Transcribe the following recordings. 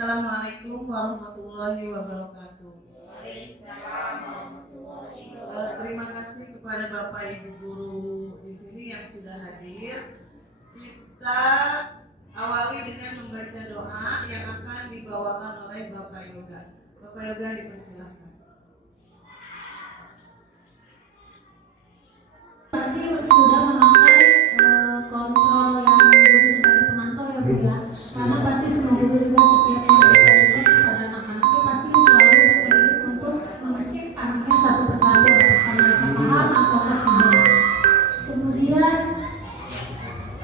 Assalamualaikum warahmatullahi wabarakatuh. Terima kasih kepada Bapak Ibu guru di sini yang sudah hadir. Kita awali dengan membaca doa yang akan dibawakan oleh Bapak Yoga. Bapak Yoga dipersilakan. Pasti sudah memakai kontrol yang guru sebagai pemantau ya Bu ya, karena pasti semua guru juga setiap menyampaikan kepada anak-anaknya pasti selalu berkeinginan untuk mengecek anaknya satu persatu apakah mereka paham atau tidak. Kemudian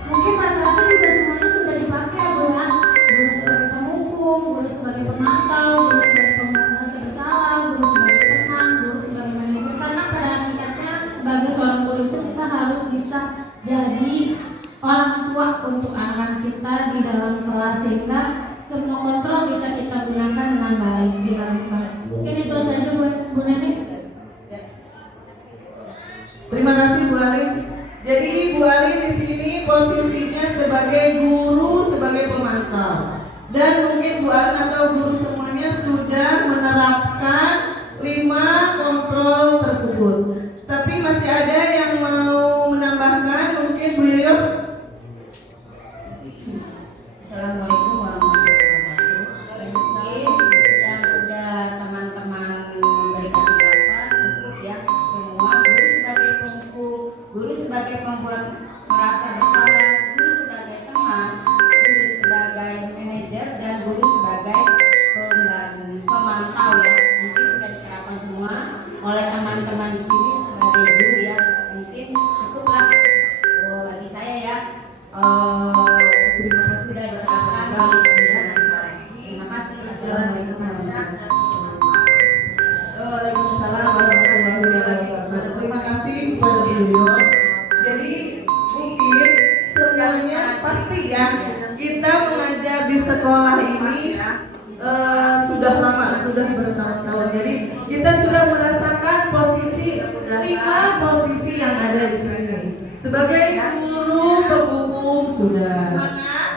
mungkin rata-rata juga semuanya sudah dipakai ya Bu ya, guru sebagai penghukum, guru sebagai pemantau, guru sebagai pemerasa bersalah, guru sebagai tenang, guru sebagai manajer, karena pada hakikatnya sebagai seorang guru itu kita harus bisa jadi orang tua untuk anak-anak kita di dalam kelas sehingga semua kontrol bisa kita gunakan dengan baik di dalam kelas. Mungkin itu saja Bu Neni. Terima kasih Bu Alim. Jadi Bu Alim di sini posisinya sebagai guru, sebagai pemantau. Dan mungkin Bu Alim atau guru semuanya sudah menerapkan 5 kontrol tersebut. Tapi masih ada yang mau menambahkan, mungkin Bu Yoyo. Assalamualaikum warahmatullahi wabarakatuh. Mungkin yang udah teman-teman memberikan pendapat cukup ya. Semua guru sebagai penghukum, guru sebagai pembuat merasa bersalah, guru sebagai teman, guru sebagai manajer, dan guru sebagai pemantau ya. Mungkin sudah diterapkan semua oleh teman-teman di sini sebagai guru ya. Mungkin cukuplah bagi saya ya. Terima kasih sudah diterapkan. Terima kasih. Assalamualaikum warahmatullahi wabarakatuh. Waalaikumsalam warahmatullahi wabarakatuh. Terima kasih kepada beliau. Jadi mungkin semuanya pasti ya, kita mengajar di sekolah ini sudah lama, sudah bersama-sama. Jadi kita sudah merasakan posisi 5 posisi yang ada di sini. Sebagai guru penghukum sudah,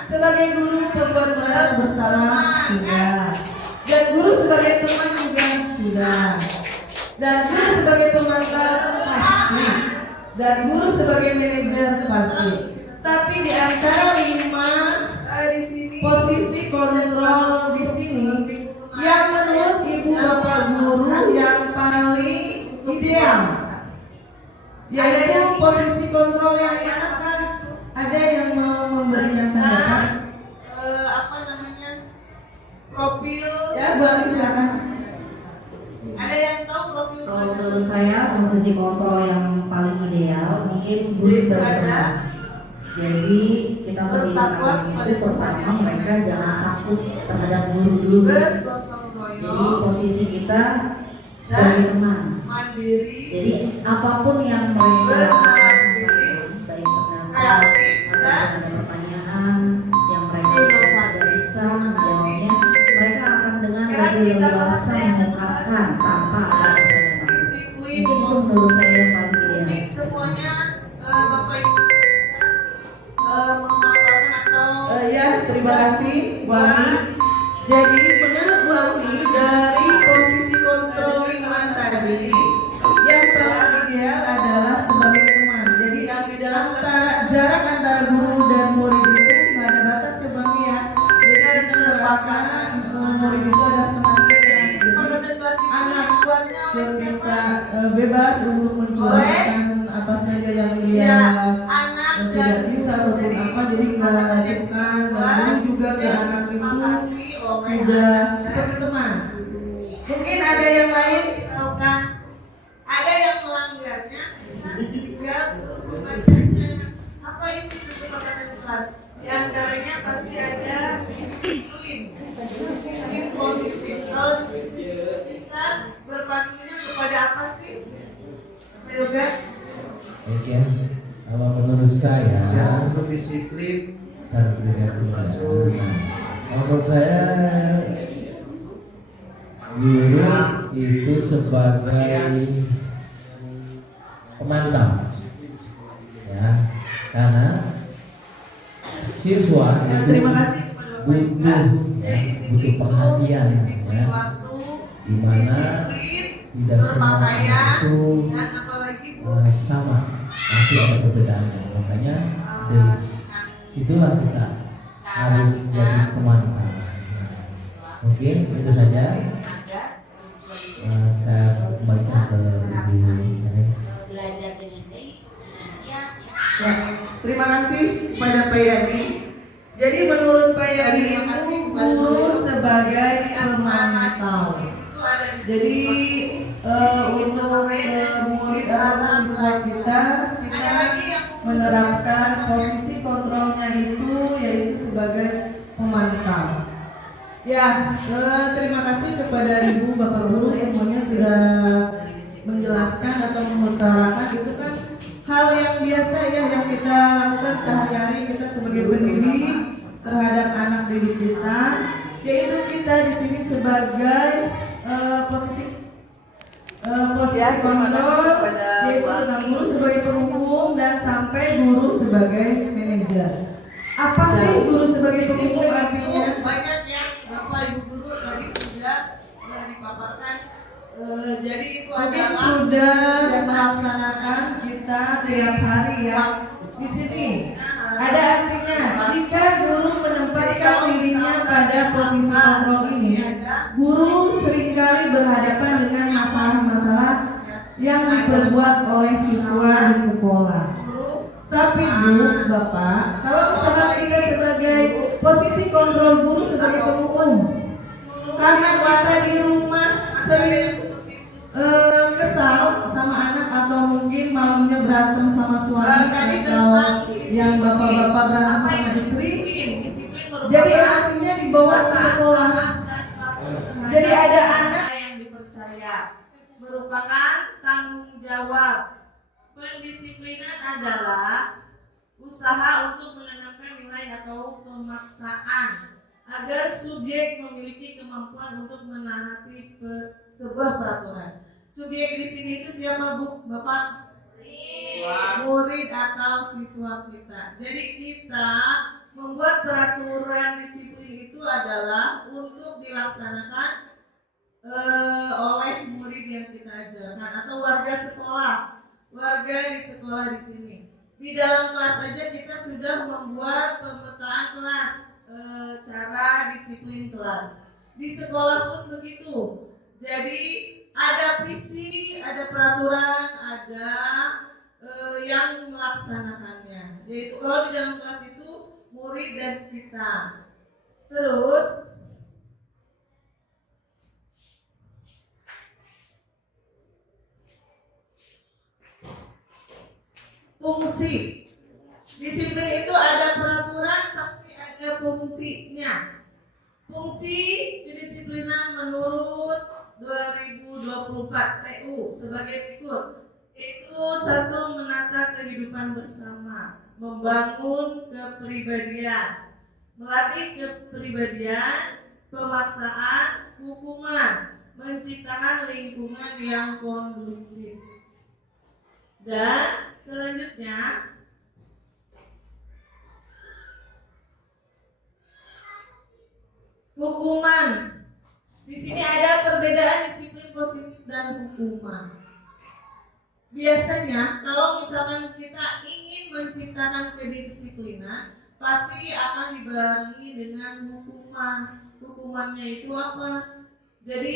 sebagai guru pembuat merasa bersalah sudah, dan guru sebagai teman juga sudah, dan guru sebagai pemantau pasti, dan guru sebagai manajer pasti. Tapi di antara 5 di sini posisi kontrol di sini yang menurut Ibu Bapak guru yang paling ideal, yaitu posisi kontrol yang mana? Ada yang mau memberikan pendapat? Apa namanya? Profil ya, boleh silakan. Ada yang tahu profil? Kalau menurut saya posisi kontrol yang paling ideal mungkin guru sebagai teman. Jadi kita mendidik itu pertama mereka jangan takut terhadap guru dulu. Jadi posisi kita sebagai teman, mandiri. Jadi apapun yang mereka baik pendapat atau ada pertanyaan yang mereka tidak bisa menjawabnya, mereka akan dengan lebih leluasa mengungkapkan tanpa ada rasa takut. Mungkin itu menurut saya yang paling ideal. Semuanya Bapak Ibu memaparkan atau ya, terima kasih Bu Ami. Jadi menurut Bu Ami dari posisi kontrol 5 tadi yang paling ideal adalah sebagai teman. Jadi jarak antara guru dan murid itu nggak ada batas ya Bu Ami ya. Jadi kita lepaskan murid itu adalah teman kita. Anak kita bebas untuk mencurahkan apa saja yang dia tidak bisa ataupun apa, jadi nggak sungkan, dan juga ke anak itu sudah seperti teman. Mungkin ada yang lain, misalkan ada yang melanggarnya, kita tinggal suruh membaca aja apa itu kesepakatan kelas. Di antaranya pasti ada disiplin positif. Kalau disiplin kita berpacunya kepada apa sih? Yoga? Oke, kalau menurut saya untuk disiplin menurut saya guru itu sebagai pemantau ya, karena siswa itu Terima kasih kebaikan. butuh Jadi disiplin itu perhatian disiplin ya, waktu, di mana disiplin tidak semua orang berpakaian, itu dan apalagi Bu, sama, masih ada perbedaannya. Makanya dari situlah kita harus jadi pemantau. Mungkin itu saja. Saya kembalikan ke Ibu Neneng. Belajar dengan baik. Ya. ya, terima kasih kepada Pak Yani. Jadi menurut Pak Yani itu guru sebagai pemantau. Jadi untuk murid atau siswa kita menerapkan posisi kontrolnya itu yaitu sebagai pemantau. Ya, terima kasih kepada Ibu, Bapak Guru semuanya sudah menjelaskan atau mengutarakan itu kan hal yang biasa ya yang kita lakukan sehari-hari kita sebagai pendidik terhadap anak didik kita, yaitu kita di sini sebagai posisi kontrol, yaitu tentang guru sebagai penghukum dan sampai guru sebagai manajer. Apa sih guru sebagai penghukum artinya? Banyak ya Bapak Ibu guru tadi sudah dipaparkan. Jadi itu adalah sudah melaksanakan kita tiap hari ya. Di sini ada artinya jika guru menempatkan dirinya pada posisi kontrol ini, guru seringkali berhadapan dengan masalah-masalah yang diperbuat oleh siswa di sekolah. Tapi Bu, Bapak, kalau misalkan kita sebagai posisi kontrol guru sebagai penghukum, karena kita di rumah sering kesal sama anak atau mungkin malamnya berantem sama suami atau yang bapak-bapak berantem sama istri, jadi aslinya dibawa ke sekolah. Jadi ada anak yang dipercaya merupakan tanggung jawab. Pendisiplinan adalah usaha untuk menanamkan nilai atau pemaksaan agar subjek memiliki kemampuan untuk menaati sebuah peraturan. Subjek di sini itu siapa Bu? Bapak? Murid atau siswa kita. Jadi kita membuat peraturan disiplin itu adalah untuk dilaksanakan oleh murid yang kita ajarkan atau warga sekolah. Warga di sekolah di sini. Di dalam kelas saja kita sudah membuat pemetaan kelas, cara disiplin kelas. Di sekolah pun begitu. Jadi ada visi, ada peraturan, ada yang melaksanakannya. Yaitu kalau di dalam kelas itu murid dan kita. Terus fungsi. Disiplin itu ada peraturan, pasti ada fungsinya. Fungsi kedisiplinan menurut 2024 TU sebagai berikut. Itu satu, menata kehidupan bersama, membangun kepribadian, melatih kepribadian, pemaksaan, hukuman, menciptakan lingkungan yang kondusif. Dan selanjutnya hukuman. Di sini ada perbedaan disiplin positif dan hukuman. Biasanya kalau misalkan kita ingin menciptakan kedisiplinan, pasti akan dibarengi dengan hukuman. Hukumannya itu apa? Jadi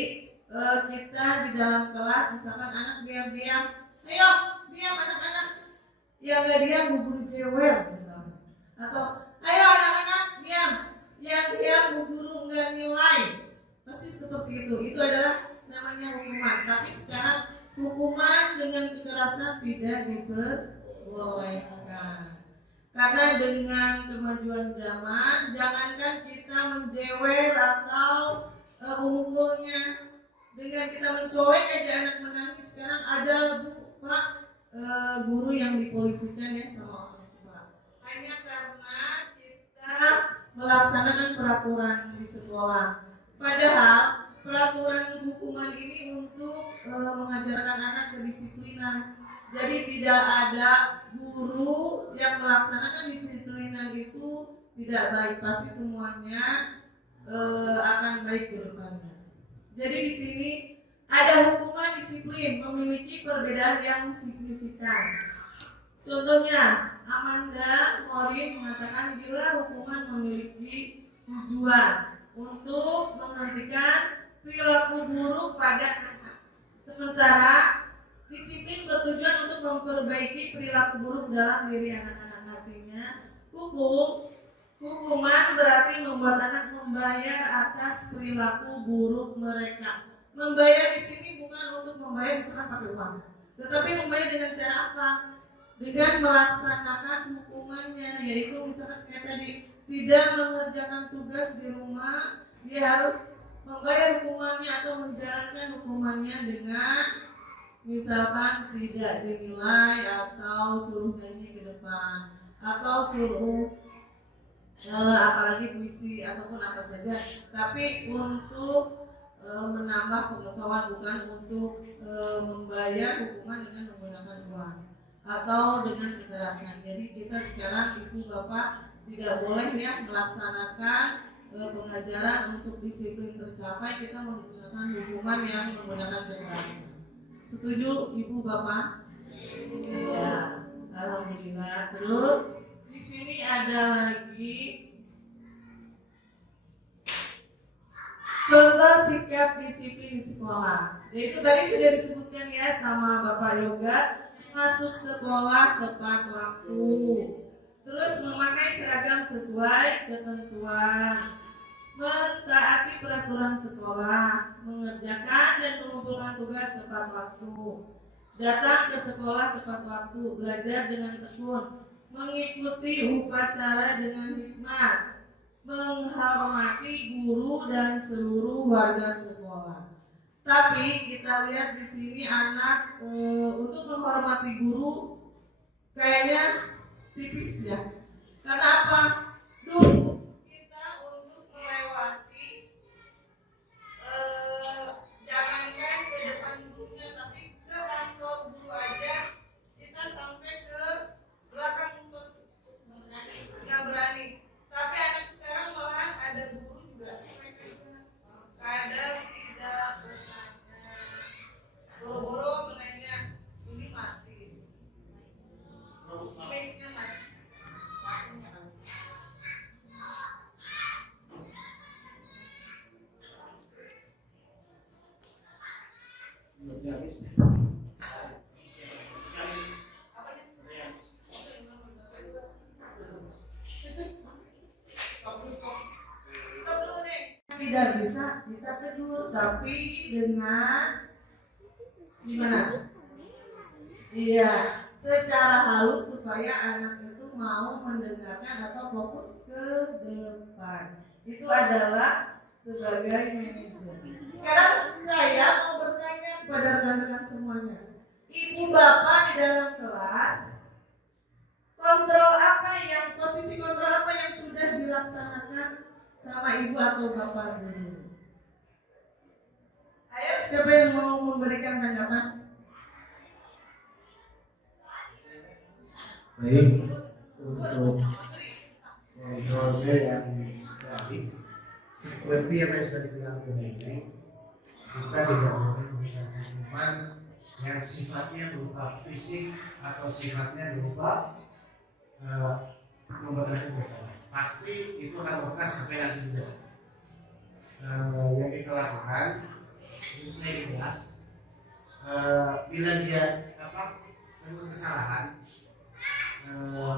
kita di dalam kelas misalkan anak diam-diam, ayo diam anak-anak, yang gak diam bu guru jewer misalnya, atau ayo anak-anak diam, yang diam bu guru nggak nilai, pasti seperti itu adalah namanya hukuman. Tapi sekarang hukuman dengan kekerasan tidak diperbolehkan karena dengan kemajuan zaman, jangankan kita menjewer atau memukulnya, dengan kita mencolek aja anak menangis. Sekarang ada bu pak guru yang dipolisikan ya sama orang tua, hanya karena kita melaksanakan peraturan di sekolah. Padahal peraturan hukuman ini untuk mengajarkan anak kedisiplinan. Jadi tidak ada guru yang melaksanakan disiplinan itu tidak baik, pasti semuanya akan baik ke depannya. Jadi di sini ada hukuman disiplin memiliki perbedaan yang signifikan. Contohnya, Amanda Morin mengatakan bila hukuman memiliki tujuan untuk menghentikan perilaku buruk pada anak, sementara disiplin bertujuan untuk memperbaiki perilaku buruk dalam diri anak-anak. Artinya, hukuman berarti membuat anak membayar atas perilaku buruk mereka. Membayar di sini bukan untuk membayar misalkan pakai uang, tetapi membayar dengan cara apa? Dengan melaksanakan hukumannya, yaitu misalkan kayak tadi tidak mengerjakan tugas di rumah, dia harus membayar hukumannya atau menjalankan hukumannya dengan misalkan tidak dinilai atau suruh nyanyi ke depan atau suruh apalagi puisi ataupun apa saja, tapi untuk menambah pengetahuan, bukan untuk membayar hukuman dengan menggunakan uang atau dengan kekerasan. Jadi kita sekarang ibu bapak tidak boleh ya melaksanakan pengajaran untuk disiplin tercapai, kita menggunakan hukuman yang menggunakan kekerasan. Setuju ibu bapak? Ya, alhamdulillah. Terus di sini ada lagi contoh sikap disiplin di sekolah. Yaitu tadi sudah disebutkan ya sama Bapak Yoga, masuk sekolah tepat waktu, terus memakai seragam sesuai ketentuan, mentaati peraturan sekolah, mengerjakan dan mengumpulkan tugas tepat waktu, datang ke sekolah tepat waktu, belajar dengan tekun, mengikuti upacara dengan hikmat, menghormati guru dan seluruh warga sekolah. Tapi kita lihat di sini anak untuk menghormati guru kayaknya tipis ya. Karena apa? Kita untuk melewati jangankan ke depan gurunya, tapi ke kantor guru aja kita sampai ke belakang nggak berani. Tapi anak sekarang malah ada guru juga kadang tidak bertanya, boro-boro menanya ini mati, space-nya mati. Tidak bisa kita tegur, tapi dengan gimana? Iya, secara halus supaya anak itu mau mendengarkan atau fokus ke depan. Itu adalah sebagai manajer. Sekarang saya mau bertanya kepada rekan-rekan semuanya. Ibu bapak di dalam kelas, posisi kontrol apa yang sudah dilaksanakan sama ibu atau bapak dulu? Ayo, siapa yang mau memberikan tanggapan? Baik, untuk kontrolnya yang tadi seperti yang sudah dibilang ini, kita tidak boleh memberikan hukuman yang sifatnya berupa fisik atau sifatnya berupa membuat bersalah. Pasti itu akan bekas sampai nanti juga. Yang kita lakukan khususnya di kelas, bila dia melakukan kesalahan,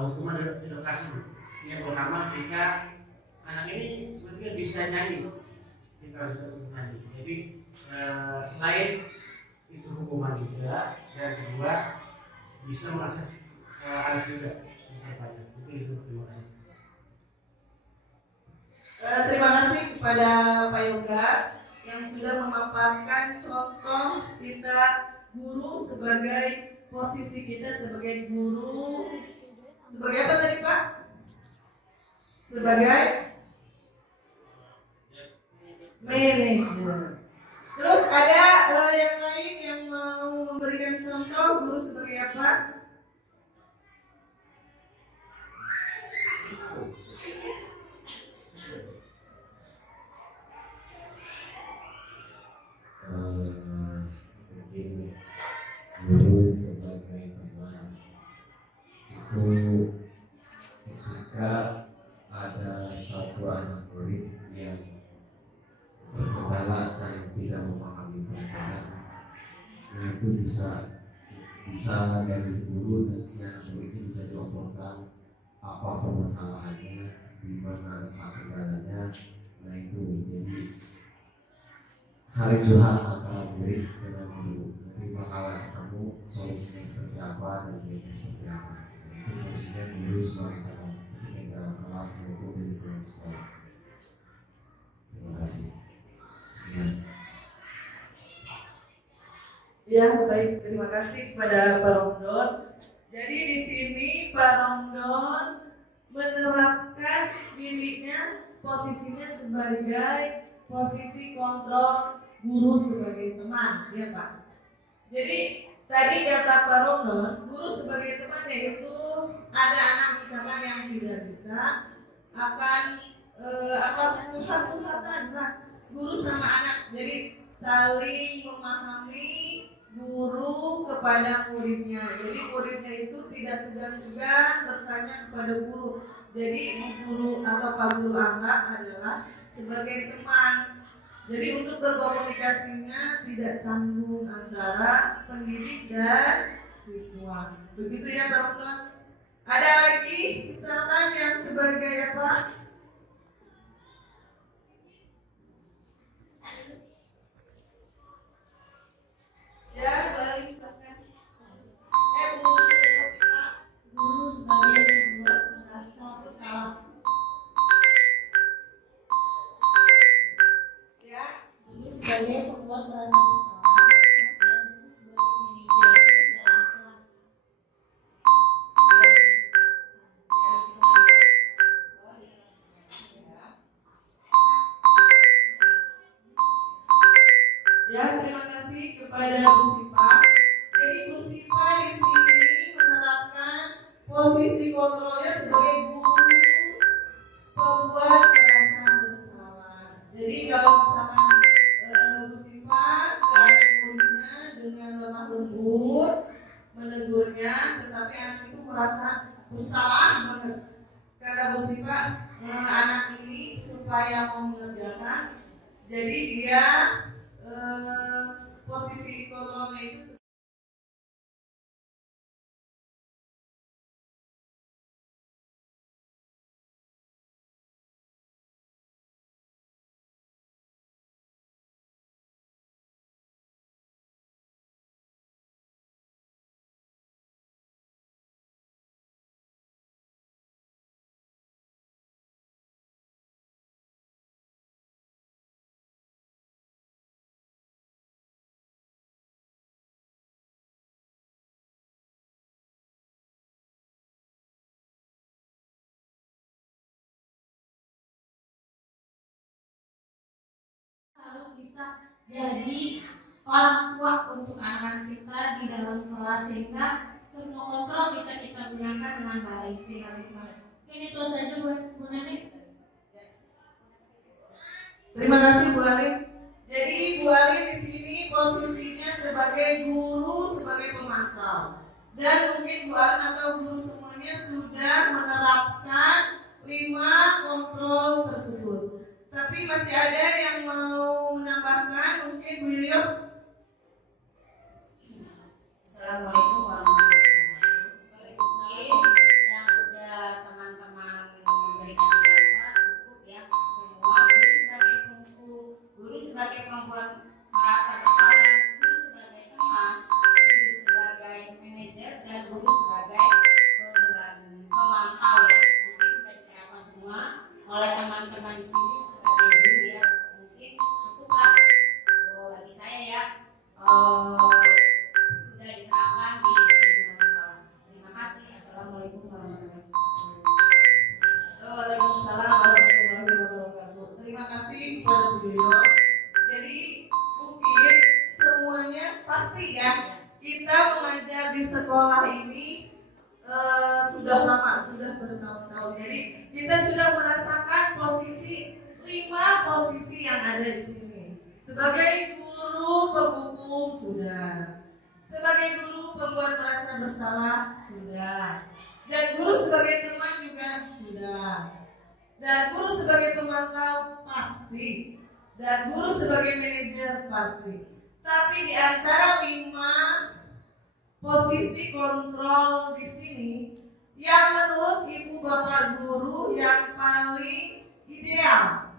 hukuman edukasi yang pertama ketika anak ini sebenarnya bisa nyanyi, kita harus nyanyi. Jadi selain itu hukuman juga, dan kedua bisa merasa anak juga terbanyak. Itu terima kasih. Terima kasih kepada Pak Yoga yang sudah memaparkan contoh kita guru sebagai posisi kita sebagai guru, sebagai apa tadi Pak? Sebagai manajer. Terus ada yang lain yang mau memberikan contoh guru sebagai apa? itu bisa dari guru dan si anak murid itu bisa diomongkan apa permasalahannya, di mana letak kendalanya. Nah itu jadi saling curhat antara murid dengan guru, nanti bakalan ketemu solusinya seperti apa dan baiknya seperti apa. Nah, itu fungsinya guru sebagai ketika dalam kelas maupun di lingkungan sekolah. Terima kasih. Sekian. Ya, baik, terima kasih kepada Pak Romdon. Jadi di sini Pak Romdon menerapkan dirinya posisinya sebagai posisi kontrol guru sebagai teman, ya Pak. Jadi tadi kata Pak Romdon, guru sebagai teman yaitu ada anak misalkan yang tidak bisa akan curhat-curhatan. Nah, guru sama anak jadi saling memahami guru kepada muridnya. Jadi muridnya itu tidak segan-segan bertanya kepada guru. Jadi guru atau Pak Guru anggap adalah sebagai teman. Jadi untuk berkomunikasinya tidak canggung antara pendidik dan siswa. Begitu ya Pak Romdon. Ada lagi peserta yang sebagai apa? Ya, balik silakan. Guru sebagai pembuat merasa bersalah. Ya, Guru sebagai pembuat merasa bersalah dan guru sebagai manajer dalam kelas. ya, terima kasih kepada Bu Sipa. Jadi Bu Sipa di sini menerapkan posisi kontrolnya sebagai guru pembuat merasa bersalah. Jadi kalau misalkan Bu Sipa ke anak muridnya dengan lemah lembut menegurnya, tetapi anak itu merasa bersalah banget. Kata Bu Sipa, anak ini supaya mau mengerjakan, jadi dia posisi kontrolnya itu Harus bisa jadi orang tua untuk anak-anak kita di dalam kelas sehingga semua kontrol bisa kita gunakan dengan baik di dalam kelas. Mungkin itu saja buat Bu Nenek. terima kasih Bu Alim. Jadi Bu Alim di sini posisinya sebagai guru, sebagai pemantau. Dan mungkin Bu Alim atau guru semuanya sudah menerapkan 5 kontrol tersebut. Tapi masih ada yang mau menambahkan, mungkin Bu Yoyo. Assalamualaikum warahmatullahi wabarakatuh. Yang udah teman-teman memberikan pendapat cukup ya. Semua guru sebagai guru sebagai pembuat merasa bersalah, guru sebagai teman, guru sebagai manajer, dan guru sebagai pemantau ya. Mungkin sudah diterapkan semua oleh teman-teman di sini sebagai guru ya. Mungkin cukuplah bagi saya ya. Sudah diterapkan di lingkungan sekolah. Terima kasih. Assalamualaikum warahmatullahi wabarakatuh. Waalaikumsalam warahmatullahi wabarakatuh. Terima kasih kepada Bu Yoyo. Jadi mungkin semuanya pasti ya, kita mengajar di sekolah ini sudah lama, sudah bertahun-tahun. Jadi kita sudah merasakan posisi 5 posisi yang ada di sini. Sebagai guru penghukum sudah, sebagai guru pembuat merasa bersalah sudah, dan guru sebagai teman juga sudah, dan guru sebagai pemantau pasti, dan guru sebagai manajer pasti. Tapi di antara 5 posisi kontrol di sini, yang menurut ibu bapak guru yang paling ideal,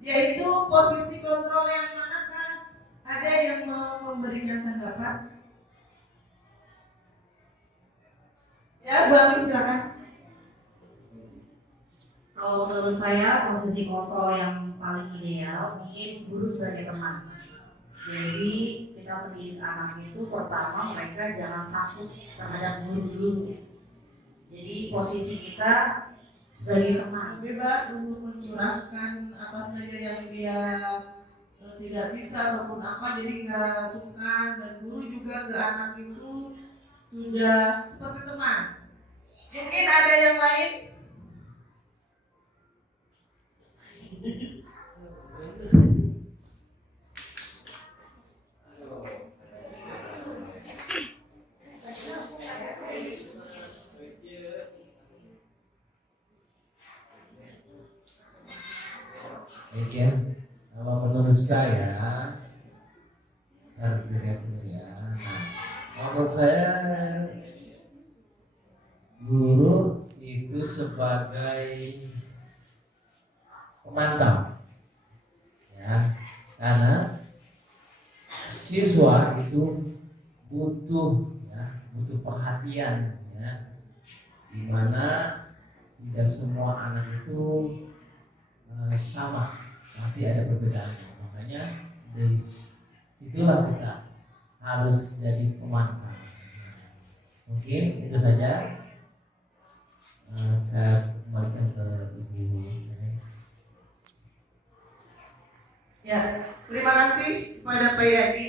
yaitu posisi kontrol yang manakah? Ada yang mau memberikan tanggapan? Ya, Bu Ami silakan. Kalau menurut saya posisi kontrol yang paling ideal mungkin guru sebagai teman. Jadi kita mendidik anak itu pertama mereka jangan takut terhadap guru dulu. Jadi posisi kita sebagai teman. Bebas untuk mencurahkan apa saja yang dia tidak bisa ataupun apa, jadi nggak sungkan, dan guru juga ke anak itu sudah seperti teman. Mungkin ada yang lain? Ya, kalau menurut saya menurut saya guru itu sebagai pemantau, ya, karena siswa itu butuh perhatian, ya, dimana tidak semua anak itu sama, pasti ada perbedaannya. Makanya dari situlah kita harus jadi pemantau. Mungkin itu saja. Saya kembalikan ke Ibu. Ya, terima kasih kepada Pak Yadi.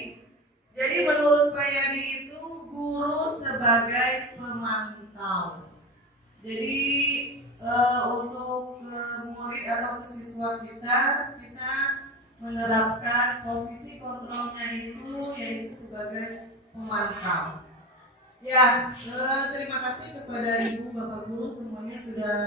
Jadi menurut Pak Yadi itu guru sebagai pemantau. Jadi untuk murid atau siswa kita menerapkan posisi kontrolnya itu yaitu sebagai pemantau. Ya, terima kasih kepada Ibu Bapak Guru, semuanya sudah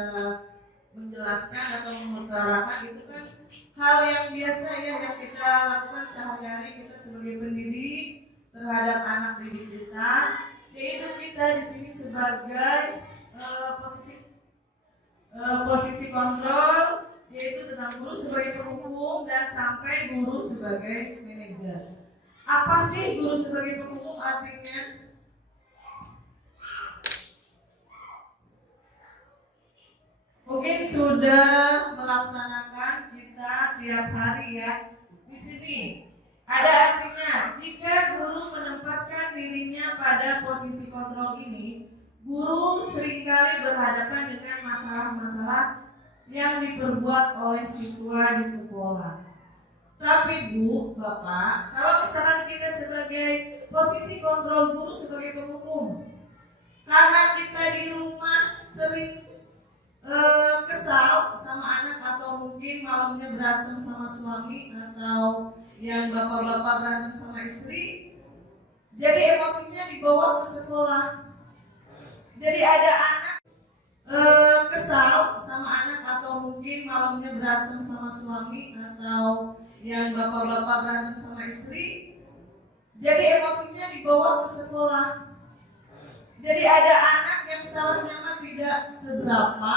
menjelaskan atau mengutarakan. Itu kan hal yang biasa ya, yang kita lakukan sehari-hari kita sebagai pendidik terhadap anak didik kita, yaitu kita di sini sebagai posisi kontrol, yaitu tentang guru sebagai penghukum dan sampai guru sebagai manajer. Apa sih guru sebagai penghukum artinya? Mungkin sudah melaksanakan kita tiap hari ya. Di sini ada artinya, jika guru menempatkan dirinya pada posisi kontrol ini, guru seringkali berhadapan dengan masalah-masalah yang diperbuat oleh siswa di sekolah. Tapi Bu, Bapak, kalau misalkan kita sebagai posisi kontrol guru sebagai penghukum, karena kita di rumah sering kesal sama anak, atau mungkin malamnya berantem sama suami, atau yang bapak-bapak berantem sama istri, jadi emosinya dibawa ke sekolah. Jadi ada anak kesal sama anak, atau mungkin malamnya berantem sama suami, atau yang bapak-bapak berantem sama istri, jadi emosinya dibawa ke sekolah. Jadi ada anak yang salahnya mah tidak seberapa,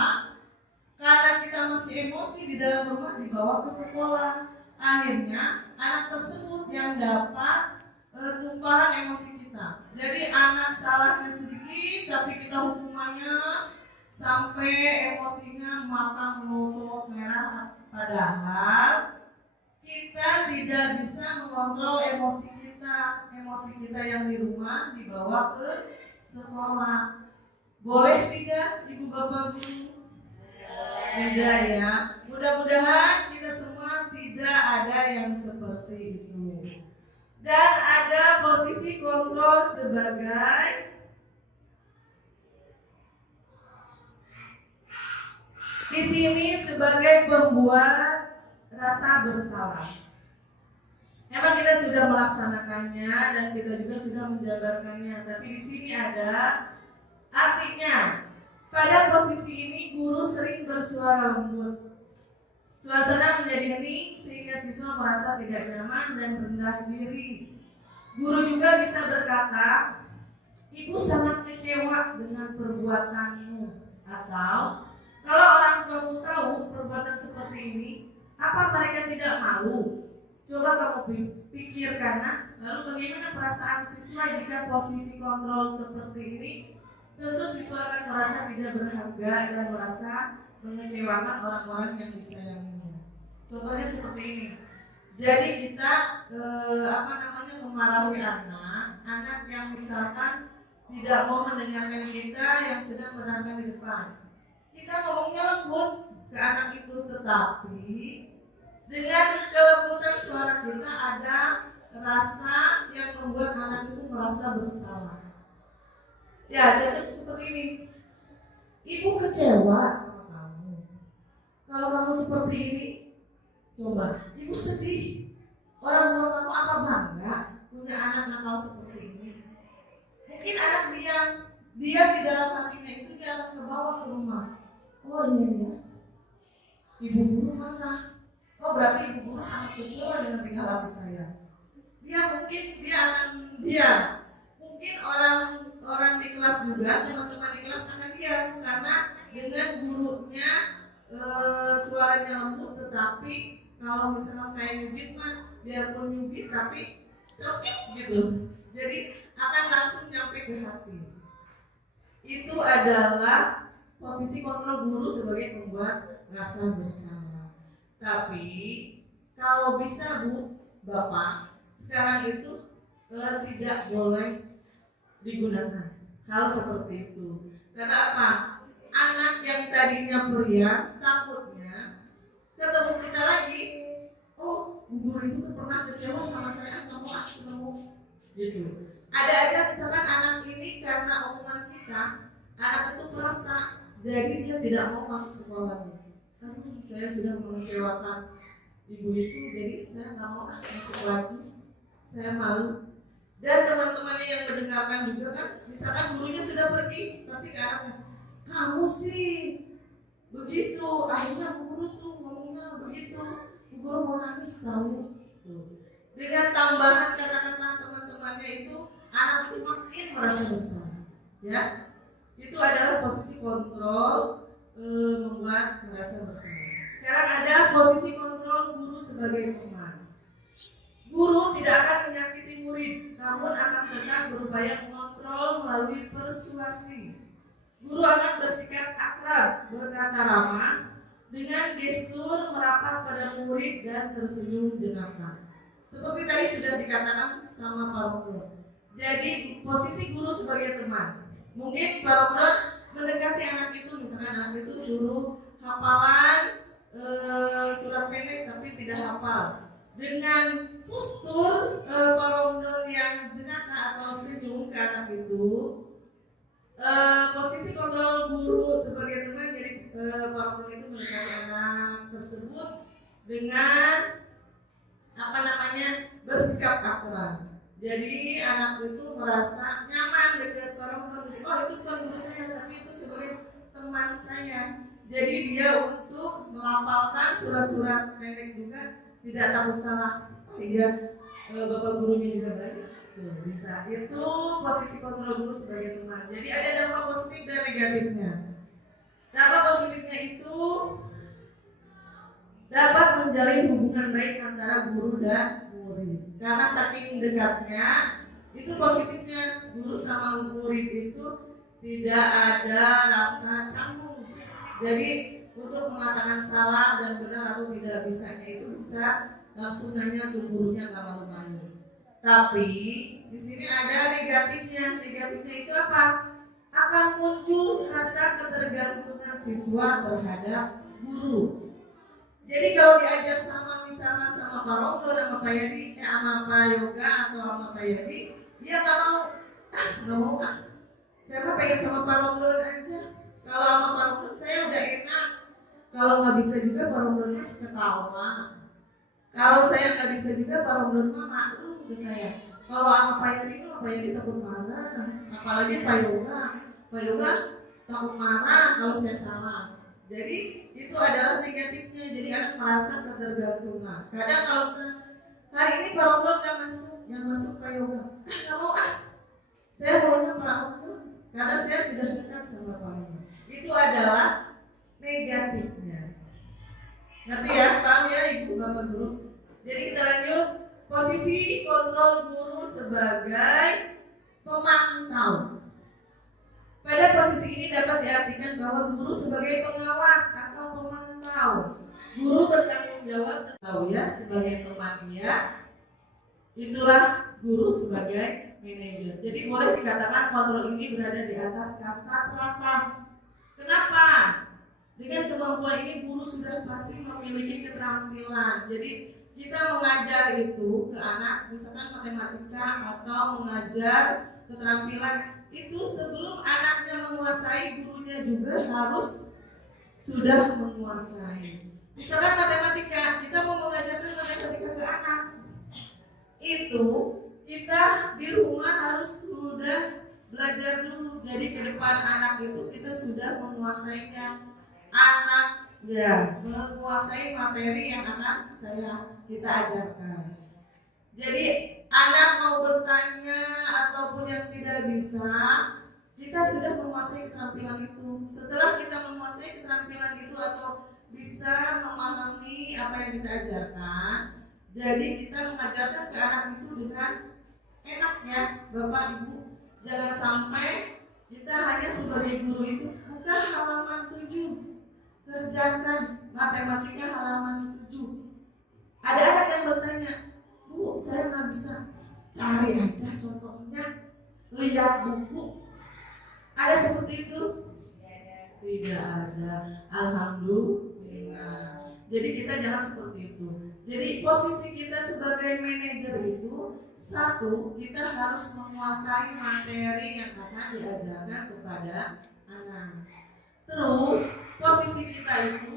karena kita masih emosi di dalam rumah, dibawa ke sekolah. Akhirnya anak tersebut yang dapat tumpahan emosi kita. Jadi anak salahnya sedikit, tapi kita hukumannya sampai emosinya mata melotot merah. Padahal kita tidak bisa mengontrol emosi kita. Emosi kita yang di rumah dibawa ke sekolah. Boleh tidak Ibu Bapak Guru? Tidak ya. Mudah-mudahan kita semua tidak ada yang seperti itu. Dan ada posisi kontrol sebagai di sini sebagai pembuat rasa bersalah. Memang kita sudah melaksanakannya dan kita juga sudah menjabarkannya, tapi di sini ada artinya. Pada posisi ini guru sering bersuara lembut, Suasana menjadi hening sehingga siswa merasa tidak nyaman dan rendah diri. Guru juga bisa berkata, "Ibu sangat kecewa dengan perbuatanmu." Atau, "Kalau orang tuamu tahu perbuatan seperti ini, apa mereka tidak malu?" Coba kamu pikirkan, lalu bagaimana perasaan siswa jika posisi kontrol seperti ini? Tentu siswa akan merasa tidak berharga dan merasa mengecewakan orang-orang yang disayanginya. Contohnya seperti ini. Jadi kita memarahi anak yang misalkan tidak mau mendengarkan kita yang sedang menerangkan di depan. Kita ngomongnya lembut ke anak itu, tetapi dengan kelembutan suara kita ada rasa yang membuat anak itu merasa bersalah. Ya, contohnya seperti ini. Ibu kecewa sama kamu. Kalau kamu seperti ini, coba ibu sedih. Orang tua kamu apa bangga punya anak nakal seperti ini? Mungkin anak dia di dalam hatinya itu dia akan terbawa ke rumah. Oh iya, ibu guru mana? Oh berarti ibu guru sangat kecewa dengan tingkah laku saya. Mungkin orang di kelas juga, teman-teman di kelas akan diam karena dengan gurunya suaranya lembut, tetapi kalau misalnya kayak nyubit mah biarpun nyubit tapi celkit gitu, jadi akan langsung nyampe ke hati. Itu adalah posisi kontrol guru sebagai pembuat rasa bersalah. Tapi kalau bisa Bu, Bapak, sekarang itu tidak boleh digunakan hal seperti itu. Karena apa? Anak yang tadinya periang takutnya ketemu kita lagi, oh guru itu tuh pernah kecewa sama saya, kamu gitu. Ada aja misalkan anak ini karena omongan kita, anak itu merasa jadi dia tidak mau masuk sekolahnya. Saya sudah mengecewakan ibu itu, jadi saya nggak mau masuk lagi, saya malu. Dan teman-temannya yang mendengarkan juga kan, misalkan gurunya sudah pergi, pasti ke anaknya, kamu sih begitu, akhirnya guru tuh ngomongnya begitu, guru mau nangis tahu. Dengan tambahan kata-kata teman-temannya itu, anak itu makin merasa bersalah. Ya, itu adalah posisi kontrol membuat merasa bersalah. Sekarang ada posisi kontrol guru sebagai teman. Guru tidak akan menyakiti murid, namun akan tetap berupaya mengontrol melalui persuasi. Guru akan bersikap akrab, berkata ramah, dengan gestur merapat pada murid dan tersenyum dengarkan. Seperti tadi sudah dikatakan sama Pak Rondo. Jadi posisi guru sebagai teman. Mungkin Pak Rondo mendekati anak itu, misalkan anak itu suruh hafalan surat pendek tapi tidak hafal. Dengan postur Pak Rondo yang jenaka atau senyum ke anak itu, posisi kontrol guru sebagai teman. Jadi Pak Rondo itu mendekati anak tersebut dengan bersikap akrab. Jadi anak itu merasa nyaman dekat Pak Rondo. Oh itu bukan guru saya, tapi itu sebagai teman saya. Jadi dia untuk melafalkan surat-surat pendek juga tidak takut salah. Oh iya, bapak gurunya juga baik. Bisa. Itu posisi kontrol guru sebagai teman. Jadi ada dampak positif dan negatifnya. Dampak positifnya itu dapat menjalin hubungan baik antara guru dan murid. Karena saking dekatnya, itu positifnya guru sama murid itu tidak ada rasa canggung. Jadi untuk mengatakan salah dan benar atau tidak bisanya itu bisa langsung nanya ke gurunya, nggak malu-malu. Tapi di sini ada negatifnya. Negatifnya itu apa? Akan muncul rasa ketergantungan siswa terhadap guru. Jadi kalau diajar misalkan sama Pak Rondo, sama Pak Yadi, sama Pak Yoga atau sama Pak Yadi, dia nggak mau. Saya mah pengen sama Pak Rondo aja. Kalau sama Pak Rondo saya udah enak. Kalau nggak bisa juga Pak Rondo ketawa. Kalau saya nggak bisa juga Pak Rondo maklum ke saya. Kalau sama Pak Yadi takut marah. Apalagi Pak Yoga takut marah kalau saya salah. Jadi itu adalah negatifnya. Jadi anak merasa ketergantungan. Kadang kalau misalnya hari ini Pak Ronald nggak masuk, yang masuk Pak Yoga, nggak mau saya maunya Pak Ronald karena saya sudah dekat sama Pak Ronald. Itu adalah negatifnya. Ngerti ya, paham ya Ibu Bapak Guru? Jadi kita lanjut. Posisi kontrol guru sebagai pemantau. Pada posisi ini dapat diartikan bahwa guru sebagai pengawas atau pemantau. Guru bertanggung jawab tahu ya sebagai teman dia. Itulah guru sebagai manajer. Jadi boleh dikatakan kontrol ini berada di atas kasta teratas. Kenapa? Dengan kemampuan ini guru sudah pasti memiliki keterampilan. Jadi kita mengajar itu ke anak, misalkan matematika atau mengajar keterampilan itu sebelum anaknya menguasai, gurunya juga harus sudah menguasai. Misalkan matematika, kita mau mengajarkan matematika ke anak, itu kita di rumah harus sudah belajar dulu. Jadi ke depan anak itu kita sudah menguasainya. Anak ya menguasai materi yang akan kita ajarkan. Jadi anak mau bertanya ataupun yang tidak bisa, kita sudah menguasai keterampilan itu. Setelah kita menguasai keterampilan itu atau bisa memahami apa yang kita ajarkan, jadi kita mengajarkan ke anak itu dengan enak ya Bapak Ibu. Jangan sampai kita hanya sebagai guru itu buka halaman 7, kerjakan matematika halaman 7. Ada anak yang bertanya, Bu, saya nggak bisa. Cari aja contohnya, lihat buku. Ada seperti itu? Tidak ada. Alhamdulillah. Jadi kita jangan seperti itu. Jadi posisi kita sebagai manajer itu, satu, kita harus menguasai materi yang akan diajarkan kepada anak. Terus posisi kita itu,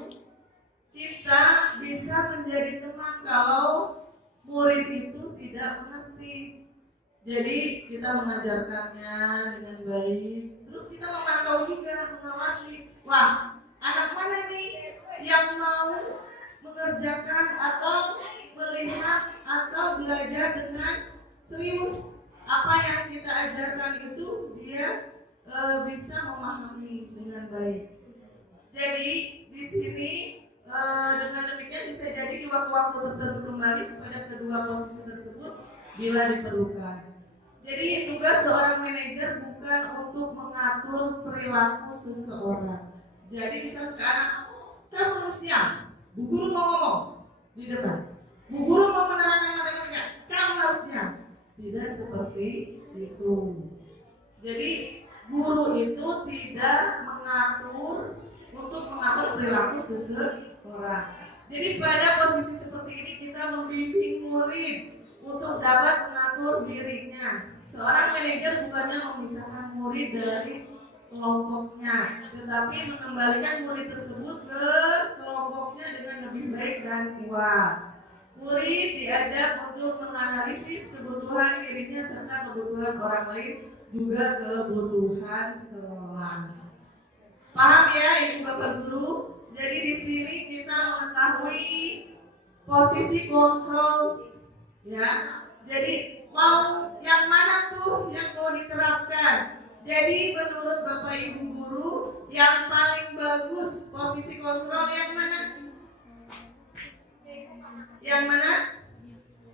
kita bisa menjadi teman kalau murid itu tidak mengerti. Jadi kita mengajarkannya dengan baik. Terus kita memantau juga, mengawasi. Wah, anak mana nih yang mau mengerjakan atau melihat atau belajar dengan serius. Apa yang kita ajarkan itu dia bisa memahami dengan baik. Jadi di sini dengan demikian bisa jadi di waktu-waktu tertentu kembali kepada kedua posisi tersebut bila diperlukan. Jadi tugas seorang manajer bukan untuk mengatur perilaku seseorang. Jadi misalnya ke anak, kamu harus siap. Bu guru mau ngomong di depan. Bu guru mau menerangkan matematika, kamu harus siap. Tidak seperti itu. Jadi guru itu tidak untuk mengatur perilaku seseorang. Jadi pada posisi seperti ini kita membimbing murid untuk dapat mengatur dirinya. Seorang manajer bukannya memisahkan murid dari kelompoknya, tetapi mengembalikan murid tersebut ke kelompoknya dengan lebih baik dan kuat. Murid diajak untuk menganalisis kebutuhan dirinya serta kebutuhan orang lain, juga kebutuhan kelas. Paham ya Ibu Bapak Guru? Jadi di sini kita mengetahui posisi kontrol ya. Jadi mau yang mana tuh yang mau diterapkan? Jadi menurut Bapak Ibu Guru yang paling bagus posisi kontrol yang mana? Yang mana?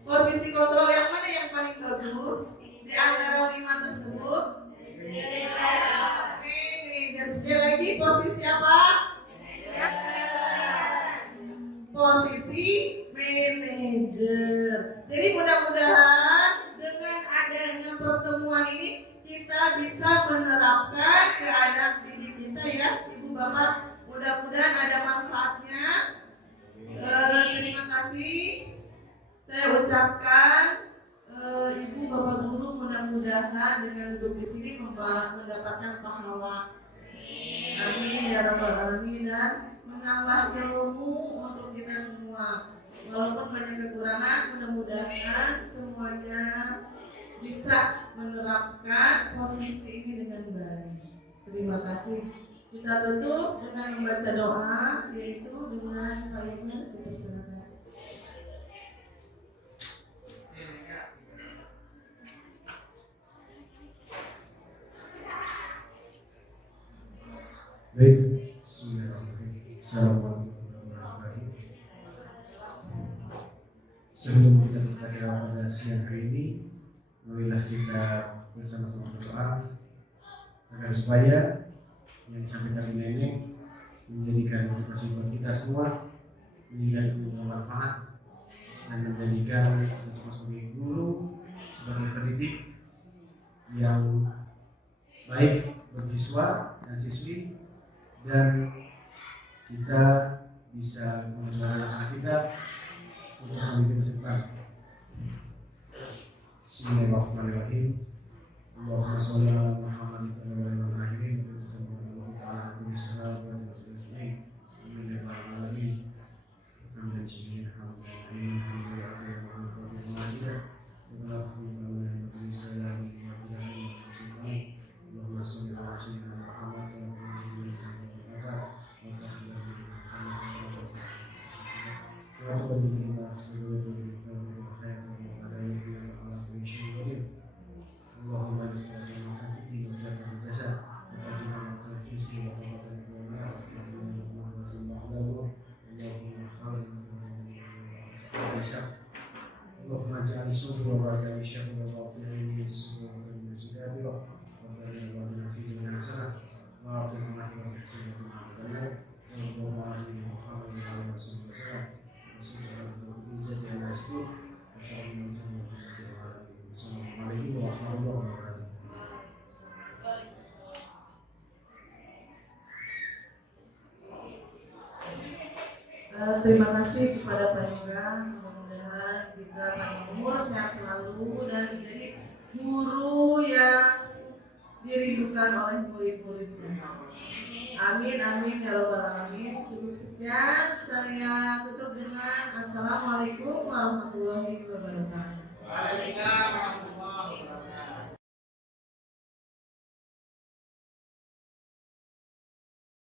Posisi kontrol yang mana yang paling bagus? Di antara 5 tersebut? Manajer. Sekali lagi posisi apa? Posisi manajer. Jadi mudah-mudahan dengan adanya pertemuan ini kita bisa menerapkan ke anak didik kita ya Ibu Bapak. Mudah-mudahan ada manfaatnya. Terima kasih. Saya ucapkan Ibu Bapak Guru mudah-mudahan dengan duduk di sini mendapatkan pahala. Amin ya rabbal alamin, dan menambah ilmu untuk kita semua. Walaupun banyak kekurangan, mudah-mudahan semuanya bisa menerapkan posisi ini dengan baik. Terima kasih. Kita tutup dengan membaca doa, yaitu dengan kalimat dipersilakan. Baik, bismillahirrahmanirrahim. Assalamualaikum warahmatullahi wabarakatuh. Sebelum kita membaca pada siang hari ini, marilah kita bersama-sama berdoa agar supaya yang disampaikan nenek menjadikan motivasi buat kita semua, menjadikan ilmu bermanfaat, dan menjadikan kita semua sebagai guru, sebagai pendidik yang baik bagi siswa dan siswi, dan kita bisa mengajarkan anak kita untuk memiliki masa depan. Bismillahirrahmanirrahim. Allahumma sholli ala Muhammad wa ala alihi wa sahbihi wa ta'ala kulli salat wa tasbih min alamin. Hamdan syakir hamdan hamdan Allahumma sholli ala sayyidina Muhammad wa ala alihi wa Allahumma ja'alni sudra wa ja'alni syahra wa fi'li sudra wa fi'li sidadi wa barik wa fi min hasanah wa fi ma hiya hasanah wa Allahumma ajli Muhammad wa ala alihi wa sallam wa sallallahu izzati ala rasul wa sallallahu alaihi wa sallam wa Terima kasih kepada Pak Yoga. Mudah-mudahan kita panjang umur, sehat selalu, dan menjadi guru yang dirindukan oleh murid-muridnya. Amin amin ya robbal alamin. Cukup sekian, saya tutup dengan assalamualaikum warahmatullahi wabarakatuh. Waalaikumsalam warahmatullahi wabarakatuh.